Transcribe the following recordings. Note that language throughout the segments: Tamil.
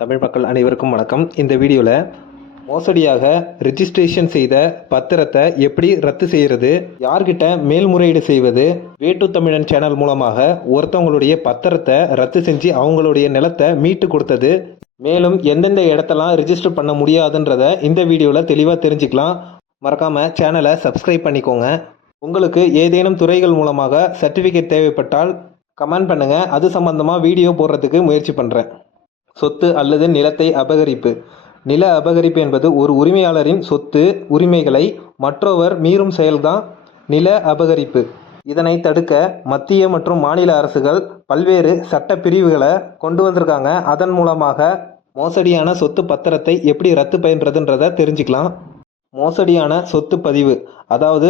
தமிழ் மக்கள் அனைவருக்கும் வணக்கம். இந்த வீடியோவில் மோசடியாக ரிஜிஸ்ட்ரேஷன் செய்த பத்திரத்தை எப்படி ரத்து செய்கிறது யார்கிட்ட மேல்முறையீடு செய்வது வேட்டு தமிழன் சேனல் மூலமாக ஒருத்தவங்களுடைய பத்திரத்தை ரத்து செஞ்சு அவங்களுடைய நிலத்தை மீட்டு கொடுத்தது. மேலும் எந்தெந்த இடத்தெல்லாம் ரிஜிஸ்டர் பண்ண முடியாதுன்றத இந்த வீடியோவில் தெளிவாக தெரிஞ்சுக்கலாம். மறக்காமல் சேனலை சப்ஸ்கிரைப் பண்ணிக்கோங்க. உங்களுக்கு ஏதேனும் துறைகள் மூலமாக சர்டிஃபிகேட் தேவைப்பட்டால் கமெண்ட் பண்ணுங்கள் அது சம்மந்தமாக வீடியோ போடுறதுக்கு முயற்சி பண்ணுறேன் சொத்து அல்லது நிலத்தை அபகரிப்பு. நில அபகரிப்பு என்பது ஒரு உரிமையாளரின் சொத்து உரிமைகளை மற்றவர் மீறும் செயல்தான் நில அபகரிப்பு. இதனை தடுக்க மத்திய மற்றும் மாநில அரசுகள் பல்வேறு சட்ட பிரிவுகளை கொண்டு வந்திருக்காங்க. அதன் மூலமாக மோசடியான சொத்து பத்திரத்தை எப்படி ரத்து பயின்றதுன்றதை தெரிஞ்சுக்கலாம். மோசடியான சொத்து பதிவு அதாவது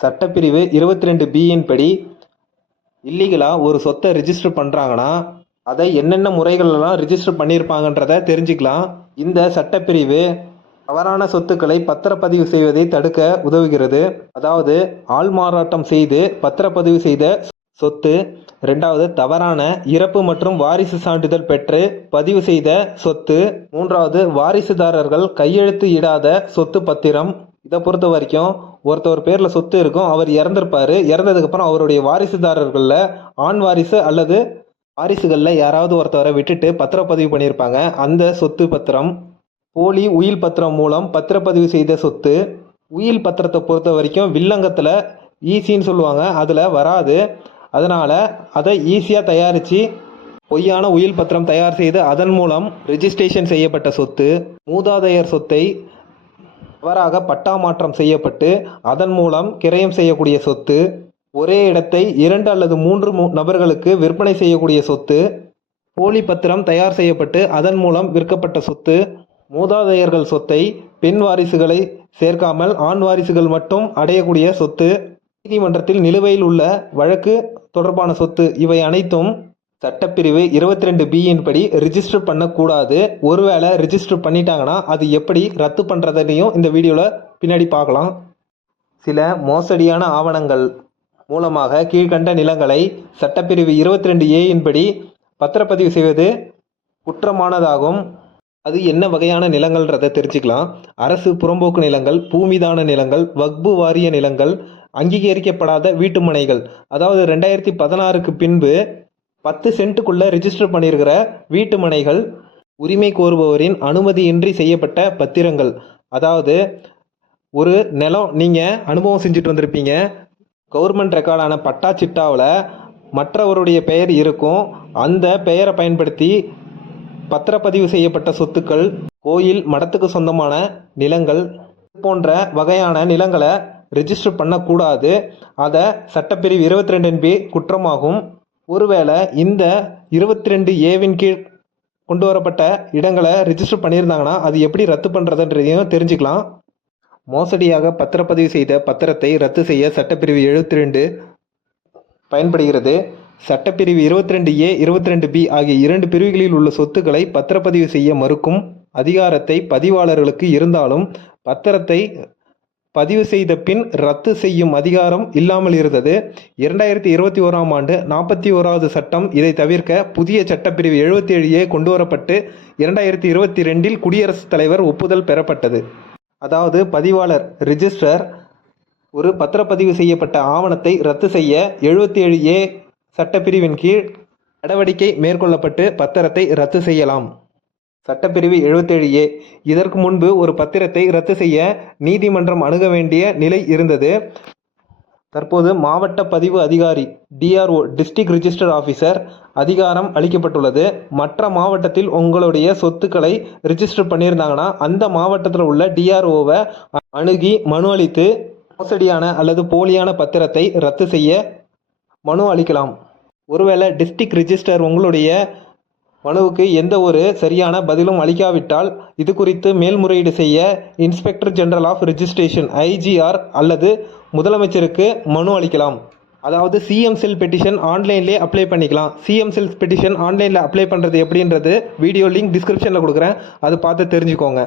சட்டப்பிரிவு இருபத்தி ரெண்டு பியின் படி இல்லீகலாக ஒரு சொத்தை ரிஜிஸ்டர் பண்ணுறாங்கன்னா அதை என்னென்ன முறைகளெல்லாம் ரிஜிஸ்டர் பண்ணியிருப்பாங்கன்றத தெரிஞ்சுக்கலாம். இந்த சட்டப்பிரிவு தவறான சொத்துக்களை பத்திரப்பதிவு செய்வதை தடுக்க உதவுகிறது. அதாவது ஆள் மாறாட்டம் செய்து பத்திரப்பதிவு செய்த சொத்து ரெண்டாவது தவறான இறப்பு மற்றும் வாரிசு சான்றிதழ் பெற்று பதிவு செய்த சொத்து மூன்றாவது வாரிசுதாரர்கள் கையெழுத்து இடாத சொத்து பத்திரம். இதை பொறுத்த வரைக்கும் ஒருத்தவர் பேரில் சொத்து இருக்கும் அவர் இறந்திருப்பாரு. இறந்ததுக்கப்புறம் அவருடைய வாரிசுதாரர்களில் ஆண் வாரிசு அல்லது வாரிசுகளில் யாராவது ஒருத்தவரை விட்டுட்டு பத்திரப்பதிவு பண்ணியிருப்பாங்க. அந்த சொத்து பத்திரம் போலி உயில் பத்திரம் மூலம் பத்திரப்பதிவு செய்த சொத்து உயில் பத்திரத்தை பொறுத்த வரைக்கும் வில்லங்கத்தில் ஈஸின்னு சொல்லுவாங்க. அதில் வராது. அதனால் அதை ஈஸியாக தயாரித்து பொய்யான உயில் பத்திரம் தயார் செய்து அதன் மூலம் ரெஜிஸ்ட்ரேஷன் செய்யப்பட்ட சொத்து மூதாதையர் சொத்தை தவறாக பட்டா மாற்றம் செய்யப்பட்டு அதன் மூலம் கிரயம் செய்யக்கூடிய சொத்து ஒரே இடத்தை இரண்டு அல்லது மூன்று மு- நபர்களுக்கு விற்பனை செய்யக்கூடிய சொத்து போலி பத்திரம் தயார் செய்யப்பட்டு அதன் மூலம் விற்கப்பட்ட சொத்து மூதாதையர்கள் சொத்தை பெண் வாரிசுகளை சேர்க்காமல் ஆண் வாரிசுகள் மட்டும் அடையக்கூடிய சொத்து நீதிமன்றத்தில் நிலுவையில் உள்ள வழக்கு தொடர்பான சொத்து இவை அனைத்தும் சட்டப்பிரிவு இருபத்தி ரெண்டு பியின் படி ரிஜிஸ்டர் பண்ணக்கூடாது. ஒருவேளை ரிஜிஸ்டர் பண்ணிட்டாங்கன்னா அது எப்படி ரத்து பண்ணுறதையும் இந்த வீடியோவில் பின்னாடி பார்க்கலாம். சில மோசடியான ஆவணங்கள். மூலமாக கீழ்கண்ட நிலங்களை சட்டப்பிரிவு இருபத்தி ரெண்டு ஏயின் படி பத்திரப்பதிவு செய்வது குற்றமானதாகும். அது என்ன வகையான நிலங்கள்ன்றதை தெரிஞ்சுக்கலாம். அரசு புறம்போக்கு நிலங்கள் பூமிதான நிலங்கள் வக்பு வாரிய நிலங்கள் அங்கீகரிக்கப்படாத வீட்டுமனைகள். அதாவது ரெண்டாயிரத்தி பதினாறுக்கு பின்பு பத்து சென்ட்டுக்குள்ளே ரிஜிஸ்டர் பண்ணியிருக்கிற வீட்டுமனைகள் உரிமை கோருபவரின் அனுமதியின்றி செய்யப்பட்ட பத்திரங்கள். அதாவது ஒரு நிலம் நீங்கள் அனுபவம் செஞ்சுட்டு வந்திருப்பீங்க. கவர்மெண்ட் ரெக்கார்டான பட்டா சிட்டாவில் மற்றவருடைய பெயர் இருக்கும். அந்த பெயரை பயன்படுத்தி பத்திரப்பதிவு செய்யப்பட்ட சொத்துக்கள் கோயில் மடத்துக்கு சொந்தமான நிலங்கள் போன்ற வகையான நிலங்களை ரிஜிஸ்டர் பண்ணக்கூடாது. அதை சட்டப்பிரிவு இருபத்தி ரெண்டின் பி குற்றமாகும். ஒருவேளை இந்த இருபத்தி ரெண்டு ஏவின் கீழ் கொண்டு வரப்பட்ட இடங்களை ரிஜிஸ்டர் பண்ணியிருந்தாங்கன்னா அது எப்படி ரத்து பண்ணுறதுன்றதையும் தெரிஞ்சுக்கலாம். மோசடியாக பத்திரப்பதிவு செய்த பத்திரத்தை ரத்து செய்ய சட்டப்பிரிவு எழுபத்தி ரெண்டு பயன்படுகிறது. சட்டப்பிரிவு இருபத்தி ரெண்டு ஏ இருபத்தி ரெண்டு பி ஆகிய இரண்டு பிரிவுகளில் உள்ள சொத்துக்களை பத்திரப்பதிவு செய்ய மறுக்கும் அதிகாரத்தை பதிவாளர்களுக்கு இருந்தாலும் பத்திரத்தை பதிவு செய்த பின் ரத்து செய்யும் அதிகாரம் இல்லாமல் இருந்தது. இரண்டாயிரத்தி இருபத்தி ஓராம் ஆண்டு நாற்பத்தி ஓராவது சட்டம் இதை தவிர்க்க புதிய சட்டப்பிரிவு எழுபத்தி ஏழு ஏ கொண்டு வரப்பட்டு இரண்டாயிரத்தி இருபத்தி ரெண்டில் குடியரசுத் தலைவர் ஒப்புதல் பெறப்பட்டது. அதாவது பதிவாளர் ரிஜிஸ்டர் ஒரு பத்திரப்பதிவு செய்யப்பட்ட ஆவணத்தை ரத்து செய்ய எழுபத்தி ஏழு ஏ சட்டப்பிரிவின் கீழ் நடவடிக்கை மேற்கொள்ளப்பட்டு பத்திரத்தை ரத்து செய்யலாம். சட்டப்பிரிவு எழுபத்தேழு ஏ. இதற்கு முன்பு ஒரு பத்திரத்தை ரத்து செய்ய நீதிமன்றம் அணுக வேண்டிய நிலை இருந்தது. தற்போது மாவட்ட பதிவு அதிகாரி டிஆர்ஓ டிஸ்ட்ரிக்ட் ரிஜிஸ்டர் ஆஃபீஸர் அதிகாரம் அளிக்கப்பட்டுள்ளது. மற்ற மாவட்டத்தில் உங்களுடைய சொத்துக்களை ரிஜிஸ்டர் பண்ணியிருந்தாங்கன்னா அந்த மாவட்டத்தில் உள்ள டிஆர்ஓவை அணுகி மனு அளித்து மோசடியான அல்லது போலியான பத்திரத்தை ரத்து செய்ய மனு அளிக்கலாம். ஒருவேளை டிஸ்ட்ரிக்ட் ரிஜிஸ்டர் உங்களுடைய மனுவுக்கு எந்த ஒரு சரியான பதிலும் அளிக்காவிட்டால் இது குறித்து மேல்முறையீடு செய்ய inspector general of registration IGR அல்லது முதலமைச்சருக்கு மனு அளிக்கலாம். அதாவது சிஎம் செல் பெட்டிஷன் ஆன்லைன்லேயே அப்ளை பண்ணிக்கலாம். சிஎம் செல் பெட்டிஷன் ஆன்லைனில் அப்ளை பண்ணுறது எப்படின்றது வீடியோ லிங்க் டிஸ்கிரிப்ஷனில் கொடுக்குறேன். அது பார்த்து தெரிஞ்சுக்கோங்க.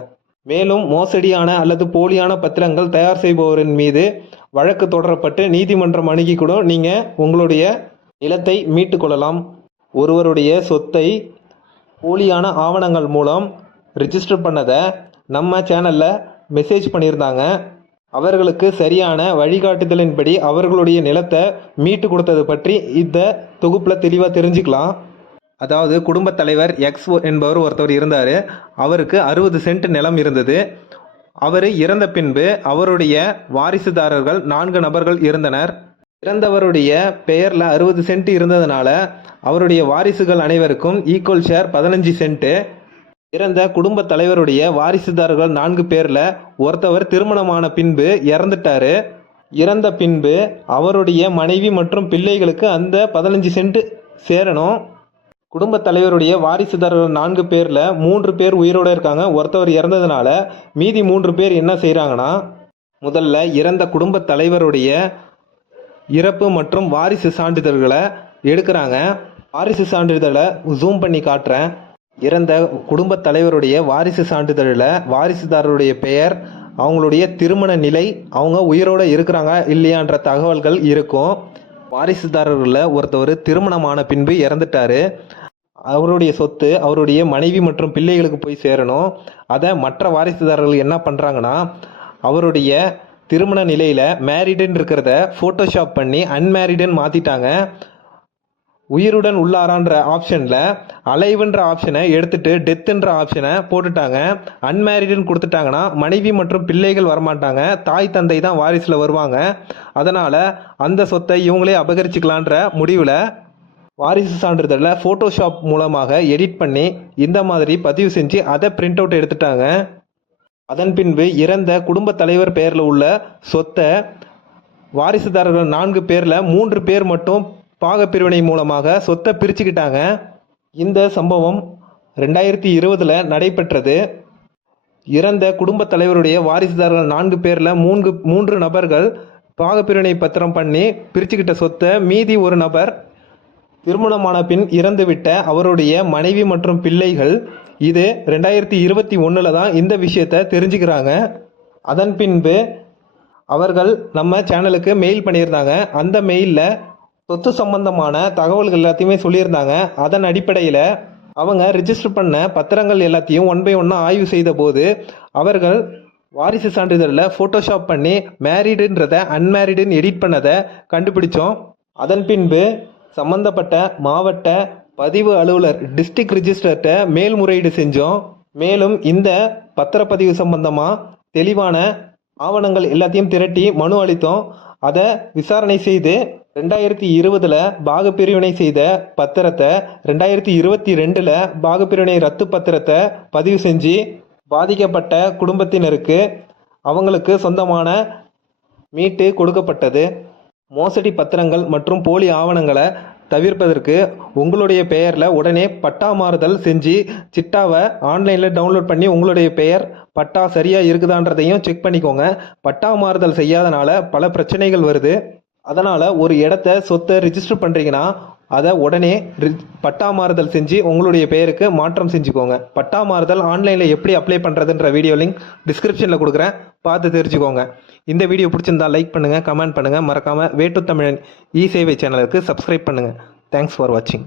மேலும் மோசடியான அல்லது போலியான பத்திரங்கள் தயார் செய்பவரின் மீது வழக்கு தொடரப்பட்டு நீதிமன்றம் அணுகி கூட நீங்கள் உங்களுடைய நிலத்தை மீட்டு கொள்ளலாம். ஒருவருடைய சொத்தை போலியான ஆவணங்கள் மூலம் ரிஜிஸ்டர் பண்ணதை நம்ம சேனலில் மெசேஜ் பண்ணியிருந்தாங்க. அவர்களுக்கு சரியான வழிகாட்டுதலின்படி அவர்களுடைய நிலத்தை மீட்டு கொடுத்தது பற்றி இந்த தொகுப்பில் தெளிவாக தெரிஞ்சுக்கலாம். அதாவது குடும்பத் தலைவர் எக்ஸ் என்பவர் ஒருத்தவர் இருந்தார். அவருக்கு அறுபது சென்ட் நிலம் இருந்தது. அவர் இறந்த பின்பு அவருடைய வாரிசுதாரர்கள் நான்கு நபர்கள் இருந்தனர். இறந்தவருடைய பெயரில் அறுபது சென்ட் இருந்ததுனால அவருடைய வாரிசுகள் அனைவருக்கும் ஈக்குவல் ஷேர் பதினஞ்சு சென்ட்டு இறந்த குடும்பத் தலைவருடைய வாரிசுதாரர்கள் நான்கு பேரில் ஒருத்தவர் திருமணமான பின்பு இறந்துட்டாரு. இறந்த பின்பு அவருடைய மனைவி மற்றும் பிள்ளைகளுக்கு அந்த பதினஞ்சு சென்ட் சேரணும். குடும்ப தலைவருடைய வாரிசுதாரர்கள் நான்கு பேரில் மூன்று பேர் உயிரோடு இருக்காங்க. ஒருத்தவர் இறந்ததுனால மீதி மூன்று பேர் என்ன செய்கிறாங்கன்னா முதல்ல இறந்த குடும்பத் தலைவருடைய இறப்பு மற்றும் வாரிசு சான்றிதழ்களை எடுக்கிறாங்க. வாரிசு சான்றிதழை ஜூம் பண்ணி காட்டுறேன். இறந்த குடும்பத் தலைவருடைய வாரிசு சான்றிதழில் வாரிசுதாரருடைய பெயர் அவங்களுடைய திருமண நிலை அவங்க உயிரோடு இருக்கிறாங்க இல்லையான்ற தகவல்கள் இருக்கும். வாரிசுதாரர்களில் ஒருத்தவர் திருமணமான பின்பு இறந்துட்டாரு. அவருடைய சொத்து அவருடைய மனைவி மற்றும் பிள்ளைகளுக்கு போய் சேரணும். அதை மற்ற வாரிசுதாரர்கள் என்ன பண்ணுறாங்கன்னா அவருடைய திருமண நிலையில் மேரிடுன்னு இருக்கிறத ஃபோட்டோஷாப் பண்ணி அன்மேரிடுன்னு மாற்றிட்டாங்க உயிருடன் உள்ளாரான்ற ஆப்ஷனில் அலைவுன்ற ஆப்ஷனை எடுத்துட்டு டெத்துன்ற ஆப்ஷனை போட்டுட்டாங்க. அன்மேரிடுன்னு கொடுத்துட்டாங்கன்னா மனைவி மற்றும் பிள்ளைகள் வரமாட்டாங்க. தாய் தந்தை தான் வாரிசில் வருவாங்க. அதனால் அந்த சொத்தை இவங்களே அபகரிச்சுக்கலான்ற முடிவில் வாரிசு சான்றிதழில் ஃபோட்டோஷாப் மூலமாக எடிட் பண்ணி இந்த மாதிரி பதிவு செஞ்சு அதை பிரிண்ட் அவுட் எடுத்துட்டாங்க. அதன் பின்பு இறந்த குடும்பத் தலைவர் பெயரில் உள்ள சொத்தை வாரிசுதாரர்கள் நான்கு பேரில் மூன்று பேர் மட்டும் பாகப்பிரிவினை மூலமாக சொத்தை பிரிச்சுக்கிட்டாங்க. இந்த சம்பவம் ரெண்டாயிரத்தி இருபதில் நடைபெற்றது. இறந்த குடும்பத் தலைவருடைய வாரிசுதாரர்கள் நான்கு பேரில் மூன்று மூன்று நபர்கள் பாகப்பிரிவினை பத்திரம் பண்ணி பிரிச்சுக்கிட்ட சொத்தை மீதி ஒரு நபர் திருமணமான பின் இறந்துவிட்ட அவருடைய மனைவி மற்றும் பிள்ளைகள். இது ரெண்டாயிரத்தி இருபத்தி ஒன்றில் தான் இந்த விஷயத்தை தெரிஞ்சுக்கிறாங்க. அதன் பின்பு அவர்கள் நம்ம சேனலுக்கு மெயில் பண்ணியிருந்தாங்க. அந்த மெயிலில் சொத்து சம்பந்தமான தகவல்கள் எல்லாத்தையுமே சொல்லியிருந்தாங்க. அதன் அடிப்படையில் அவங்க ரிஜிஸ்டர் பண்ண பத்திரங்கள் எல்லாத்தையும் ஒன் பை ஒன்னாக ஆய்வு செய்த போது அவர்கள் வாரிசு சான்றிதழில் ஃபோட்டோஷாப் பண்ணி மேரீடுன்றதை அன்மேரிடுன்னு எடிட் பண்ணதை கண்டுபிடிச்சோம். அதன் பின்பு சம்பந்தப்பட்ட மாவட்ட பதிவு அலுவலர் டிஸ்ட்ரிக்ட் ரிஜிஸ்டர்கிட்ட மேல்முறையீடு செஞ்சோம். மேலும் இந்த பத்திரப்பதிவு சம்பந்தமாக தெளிவான ஆவணங்கள் எல்லாத்தையும் திரட்டி மனு அளித்தோம். அதை விசாரணை செய்து ரெண்டாயிரத்தி இருபதில் பாகப்பிரிவினை செய்த பத்திரத்தை ரெண்டாயிரத்தி இருபத்தி ரெண்டில் பாகப்பிரிவினை ரத்து பத்திரத்தை பதிவு செஞ்சு பாதிக்கப்பட்ட குடும்பத்தினருக்கு அவங்களுக்கு சொந்தமான மீட்டு கொடுக்கப்பட்டது. மோசடி பத்திரங்கள் மற்றும் போலி ஆவணங்களை தவிர்ப்பதற்கு உங்களுடைய பெயரில் உடனே பட்டா மாறுதல் செஞ்சு சிட்டாவை ஆன்லைனில் டவுன்லோட் பண்ணி உங்களுடைய பெயர் பட்டா சரியாக இருக்குதான்றதையும் செக் பண்ணிக்கோங்க. பட்டா மாறுதல் செய்யாதனால பல பிரச்சனைகள் வருது. அதனால் ஒரு இடத்த சொத்தை ரிஜிஸ்டர் பண்ணுறீங்கன்னா அதை உடனே பட்டா மாறுதல் செஞ்சு உங்களுடைய பெயருக்கு மாற்றம் செஞ்சுக்கோங்க. பட்டா மாறுதல் ஆன்லைனில் எப்படி அப்ளை பண்ணுறதுன்ற வீடியோ லிங்க் டிஸ்கிரிப்ஷனில் கொடுக்குறேன். பார்த்து தெரிஞ்சுக்கோங்க. இந்த வீடியோ பிடிச்சிருந்தா லைக் பண்ணுங்கள் கமெண்ட் பண்ணுங்கள் மறக்காமல் வேட்டு தமிழன் இ சேவை சேனலுக்கு சப்ஸ்கிரைப் பண்ணுங்கள் தேங்க்ஸ் ஃபார் வாட்சிங்